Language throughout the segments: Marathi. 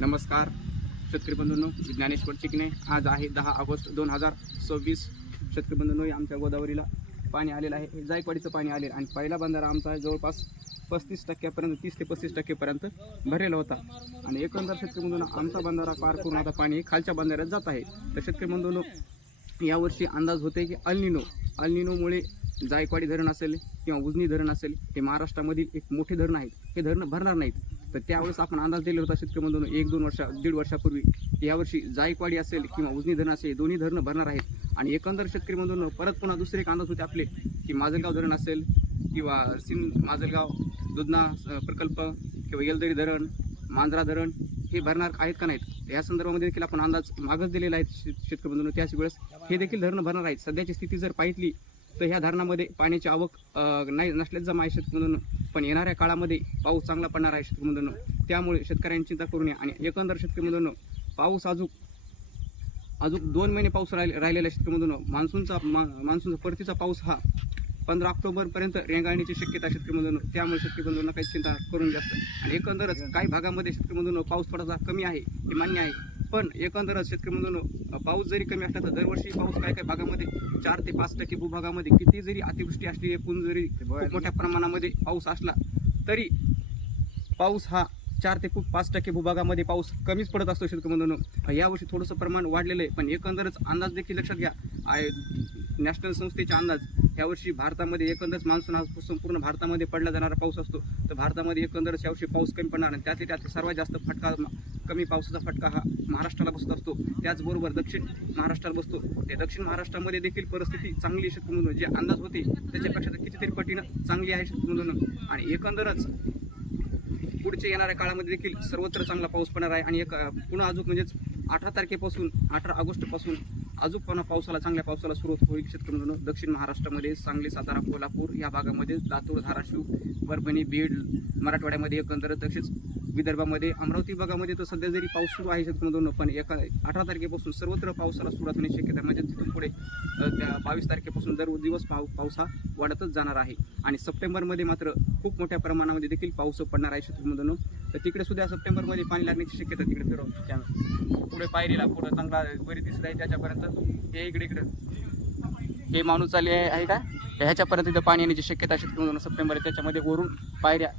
नमस्कार शेतकरी बंधूंनो, ज्ञानेश्वर चिकणे. आज आहे 10 ऑगस्ट 2026. शेतकरी बंधूंनो, आमच्या गोदावरीला पाणी आलेलं आहे. हे जायकवाडीचं पाणी आले आणि पहिला बंधारा आमचा जवळपास 35% 30 ते 35% भरलेला होता. आणि एकंदर शेतकरी बंधूंनो, आमचा बंधारा पार करून आता पाणी खालच्या बंधाऱ्यात जात आहे. तर शेतकरी बंधूंनो, यावर्षी अंदाज होते की अल्निनोमुळे जायकवाडी धरण असेल किंवा उजनी धरण असेल, हे महाराष्ट्रामधील एक मोठे धरण आहेत. हे धरण भरणार नाहीत. तर त्यावेळेस आपण अंदाज दिला होता शेतकरी बंधूंनो, 1-2 वर्षापूर्वी यावर्षी जायकवाडी असेल किंवा उजनी धरण असेल, दोन्ही धरणं भरणार आहेत. आणि एकंदर शेतकरी बंधूंनो, परत पुन्हा दुसरे एक अंदाज होते आपले की माजलगाव धरण असेल किंवा माजलगाव दुधना प्रकल्प किंवा येलदरी धरण, मांजरा धरण हे भरणार आहेत का नाहीत, या संदर्भामध्ये देखील आपण अंदाज मागच दिलेला आहे शेतकरी बंधूंनो. त्याच वेळेस हे देखील धरणं भरणार आहेत. सध्याची स्थिती जर पाहिली तर ह्या धरणामध्ये पाण्याची आवक नाही नसल्याच जमा आहे शेतकरी बंधूंनो. पण येणाऱ्या काळामध्ये पाऊस चांगला पडणार आहे शेतकरी बंधूंनो. त्यामुळे शेतकऱ्यांची चिंता करू नये. आणि एकंदर शेतकरी बंधूंनो, पाऊस अजून 2 महिने पाऊस राहिलेला शेतकरी बंधूंनो. मान्सूनचा परतीचा पाऊस हा 15 ऑक्टोबरपर्यंत रेंगाळण्याची शक्यता शेतकरी बंधूंनो. त्यामुळे शेतकरी बंधूंना काही चिंता करून जास्त. आणि एकंदरच काही भागामध्ये शेतकरी बंधूंनो पाऊस थोडासा कमी आहे, हे मान्य आहे. पण एकंदरच शेतकरी बंधूंनो, पाऊस जरी कमी असला तर दरवर्षी पाऊस काही भागामध्ये 4 ते 5% भूभागामध्ये किती जरी अतिवृष्टी असली, एकूण जरी खूप मोठ्या प्रमाणामध्ये पाऊस असला तरी पाऊस हा 4 ते 5% भूभागामध्ये पाऊस कमीच पडत असतो शेतकरी बंधूंनो. यावर्षी थोडंसं प्रमाण वाढलेलं आहे. पण एकंदरच अंदाज देखील लक्षात घ्या. नॅशनल संस्थेचे अंदाज यावर्षी भारतामध्ये एकंदरच मान्सून हा संपूर्ण भारतामध्ये पडला जाणारा पाऊस असतो. तर भारतामध्ये एकंदरच यावर्षी पाऊस कमी पडणार आणि त्यात सर्वात जास्त कमी पावसाचा फटका हा महाराष्ट्राला बसत असतो. त्याचबरोबर दक्षिण महाराष्ट्राला बसतो. त्या दक्षिण महाराष्ट्रामध्ये देखील परिस्थिती चांगली शेतकरी बंधूंनो. जे अंदाज होते त्याच्यापेक्षा कितीतरी पटीनं चांगली आहे शेतकरी बंधूंनो. आणि एकंदरच पुढच्या येणाऱ्या काळामध्ये देखील सर्वत्र चांगला पाऊस पडणार आहे. आणि पुन्हा अजून म्हणजेच 18 ऑगस्टपासून अजून पुन्हा चांगल्या पावसाला सुरुवात होईल शेतकरी बंधूंनो. दक्षिण महाराष्ट्रामध्ये सांगली, सातारा, कोल्हापूर या भागामध्ये, लातूर, धाराशिव, परभणी, बीड, मराठवाड्यामध्ये एकंदरच, तसेच विदर्भामध्ये, अमरावती भागामध्ये तर सध्या जरी पाऊस सुरू आहे शेतकरी बंधूंनो. पण 18 तारखेपासून सर्वत्र पावसाला सुरुवात होण्याची शक्यता आहे. म्हणजे तिथून पुढे त्या 22 तारखेपासून दर दिवस पाऊस हा वाढतच जाणार आहे. आणि सप्टेंबरमध्ये मात्र खूप मोठ्या प्रमाणामध्ये देखील पाऊस पडणार आहे शेतकरी बंधूंनो. तर तिकडे सुद्धा सप्टेंबरमध्ये पाणी लागण्याची शक्यता तिकडे फिरवून पुढे पायरीला पुढे चांगला बरी दिसत आहे. त्याच्यापर्यंत हे इकडे हे माणूस चालले आहे का, ह्याच्यापर्यंत इथं पाणी येण्याची शक्यता शेतकरी बंधूंनो सप्टेंबर. त्याच्यामध्ये वरून पायऱ्या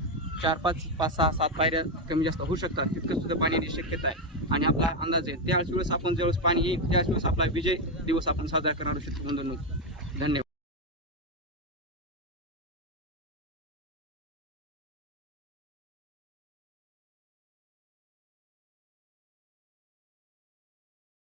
4, 5, 6, 7 पायऱ्या कमी जास्त होऊ शकतात. तितकं सुद्धा पाणी येण्याची शक्यता आहे. आणि आपला अंदाज आहे त्यावेळेस आपण ज्यावेळेस पाणी येईल त्यावेळेस आपला विजय दिवस आपण साजरा करणार शेतकरी बंधूंनो. धन्यवाद.